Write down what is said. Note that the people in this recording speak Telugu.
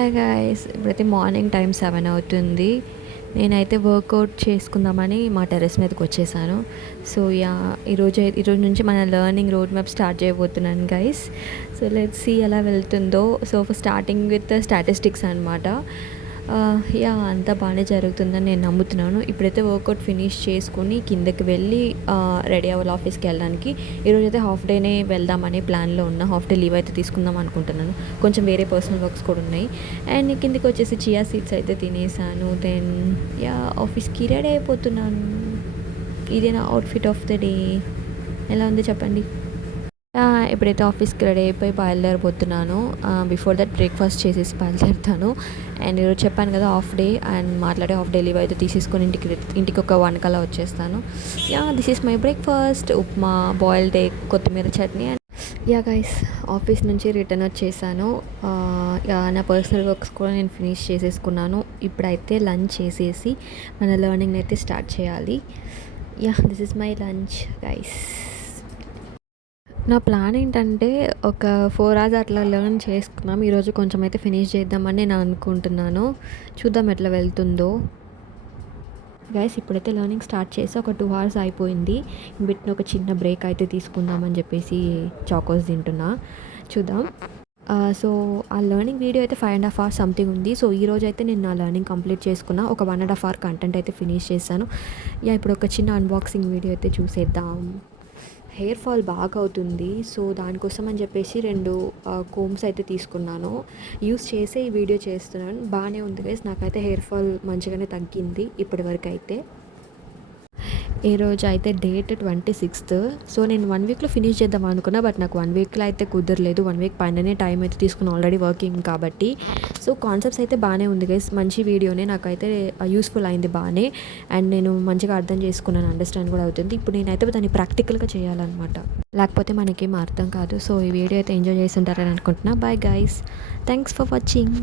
హాయ్ గాయ్స్, ఇప్పుడైతే మార్నింగ్ టైం 7 అవుతుంది. నేనైతే వర్కౌట్ చేసుకుందామని మా టెర్రస్ మీదకి వచ్చేసాను. సో ఈరోజు నుంచి మన లెర్నింగ్ రోడ్ మ్యాప్ స్టార్ట్ చేయబోతున్నాను గైస్. సో లెట్స్ సీ ఎలా వెళ్తుందో. సో స్టార్టింగ్ విత్ స్టాటిస్టిక్స్ అనమాట. అంతా బాగానే జరుగుతుందని నేను నమ్ముతున్నాను. ఇప్పుడైతే వర్కౌట్ ఫినిష్ చేసుకుని కిందకి వెళ్ళి రెడీ అవ్వాలి ఆఫీస్కి వెళ్ళడానికి. ఈరోజైతే హాఫ్ డేనే వెళ్దామనే ప్లాన్లో ఉన్నా. హాఫ్ డే లీవ్ అయితే తీసుకుందాం అనుకుంటున్నాను. కొంచెం వేరే పర్సనల్ వర్క్స్ కూడా ఉన్నాయి. అండ్ కిందకి వచ్చేసి చియా సీడ్స్ అయితే తినేసాను. దెన్ ఆఫీస్కి రెడీ అయిపోతున్నాను. ఇదే నా అవుట్ఫిట్ ఆఫ్ ద డే. ఎలా ఉంది చెప్పండి. ఇప్పుడైతే ఆఫీస్కి రెడీ అయిపోయి బయలుదేరిపోతున్నాను. బిఫోర్ దట్ బ్రేక్ఫాస్ట్ చేసేసి బయలుదేరుతాను. అండ్ ఈరోజు చెప్పాను కదా హాఫ్ డే, అండ్ మాట్లాడే హాఫ్ డే లీవ్ అయితే తీసేసుకొని ఇంటికి ఒక 1 కల్లా వచ్చేస్తాను. This is my breakfast. Upma, boiled egg, కొత్తిమీర చట్నీ. అండ్ గైస్, ఆఫీస్ నుంచి రిటర్న్ వచ్చేసాను. నా పర్సనల్ వర్క్స్ కూడా నేను ఫినిష్ చేసేసుకున్నాను. ఇప్పుడైతే లంచ్ చేసేసి మన లెర్నింగ్ అయితే స్టార్ట్ చేయాలి. This is my lunch guys. నా ప్లాన్ ఏంటంటే ఒక 4 hours అట్లా లెర్న్ చేసుకున్నాం. ఈరోజు కొంచెం అయితే ఫినిష్ చేద్దామని నేను అనుకుంటున్నాను. చూద్దాం ఎట్లా వెళ్తుందో. గైస్, ఇప్పుడైతే లెర్నింగ్ స్టార్ట్ చేసి ఒక 2 hours అయిపోయింది. బిట్ని ఒక చిన్న బ్రేక్ అయితే తీసుకుందామని చెప్పేసి చాకోస్ తింటున్నా. చూద్దాం. సో ఆ లెర్నింగ్ వీడియో అయితే 5.5 hours సంథింగ్ ఉంది. సో ఈరోజు అయితే నేను నా లెర్నింగ్ కంప్లీట్ చేసుకున్నా. ఒక 1.5 hour కంటెంట్ అయితే ఫినిష్ చేశాను. ఇప్పుడు ఒక చిన్న అన్బాక్సింగ్ వీడియో అయితే చూసేద్దాం. హెయిర్ ఫాల్ బాగా అవుతుంది. సో దానికోసం అని చెప్పేసి 2 కోమ్స్ అయితే తీసుకున్నాను. యూస్ చేసే ఈ వీడియో చేస్తున్నాను. బాగానే ఉంది గైస్. నాకైతే హెయిర్ ఫాల్ మంచిగానే తగ్గింది ఇప్పటివరకు అయితే. ఈరోజు అయితే డేట్ 26th. సో నేను 1 weekలో ఫినిష్ చేద్దాం అనుకున్నా. బట్ నాకు 1 weekలో అయితే కుదరలేదు. 1 week పైననే టైం అయితే తీసుకుని ఆల్రెడీ వర్కింగ్ కాబట్టి. సో కాన్సెప్ట్స్ అయితే బాగానే ఉంది గైస్. మంచి వీడియోనే, నాకైతే యూస్ఫుల్ అయింది బాగానే. అండ్ నేను మంచిగా అర్థం చేసుకున్నాను, అండర్స్టాండ్ కూడా అవుతుంది. ఇప్పుడు నేనైతే దాన్ని ప్రాక్టికల్గా చేయాలన్నమాట. లేకపోతే మనకేం అర్థం కాదు. సో ఈ వీడియో అయితే ఎంజాయ్ చేసి ఉంటారని అనుకుంటున్నా. Bye guys, thanks for watching.